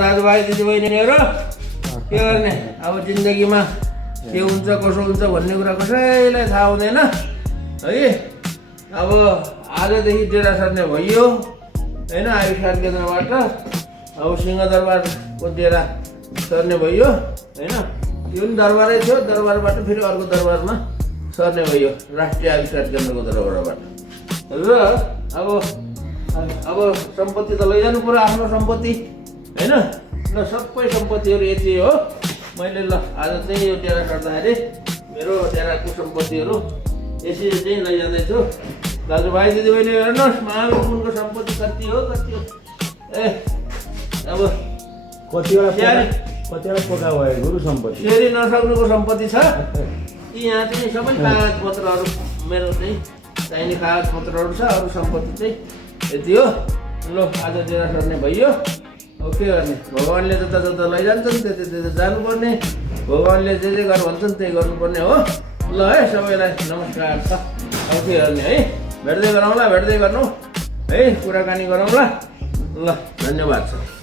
दाजुभाइ दिदीबहिनीहरू के गर्ने अब जिन्दगीमा के हुन्छ कसो हुन्छ भन्ने कुरा कसैलाई थाहा हुँदैन है। अब आजदेखि डेरा सर्ने भइयो होइन, आयुष्मान केन्द्रबाट अब सिंहदरबारको डेरा सर्ने भइयो होइन। यो पनि दरबारै थियो, दरबारबाट फेरि अर्को दरबारमा सर्ने भइयो, राष्ट्रिय आयुष्मान केन्द्रको दरबारबाट। र अब सम्पत्ति त लैजानु पर्यो, आफ्नो सम्पत्ति होइन। ल सबै सम्पत्तिहरू यति हो। मैले ल आज चाहिँ यो डेरा सर्दाखेरि मेरो डेराको सम्पत्तिहरू यसरी चाहिँ लैजाँदैछु। दाजुभाइ दिदीबहिनी हेर्नुहोस्, महावीरको सम्पत्ति कति हो कति हो। ए अब कतिवटा पोका भयो गुरु सम्पत्ति फेरि नसक्नुको सम्पत्ति छ। यहाँ चाहिँ सबै कागज पत्रहरू मेरो चाहिँ चाहिने कागज पत्रहरू छ। अरू सम्पत्ति चाहिँ यति हो। ल आज डेरा सर्ने भइयो। अब के गर्ने, भगवान्ले जता जता लैजान्छन् त्यति त्यति जानुपर्ने, भगवान्ले जे जे गर भन्छन् त्यही गर्नुपर्ने हो। ल है सबैलाई नमस्कार छ। अब के गर्ने है, भेट्दै गरौँला, भेट्दै गर्नु है, कुराकानी गरौँला। ल धन्यवाद छ।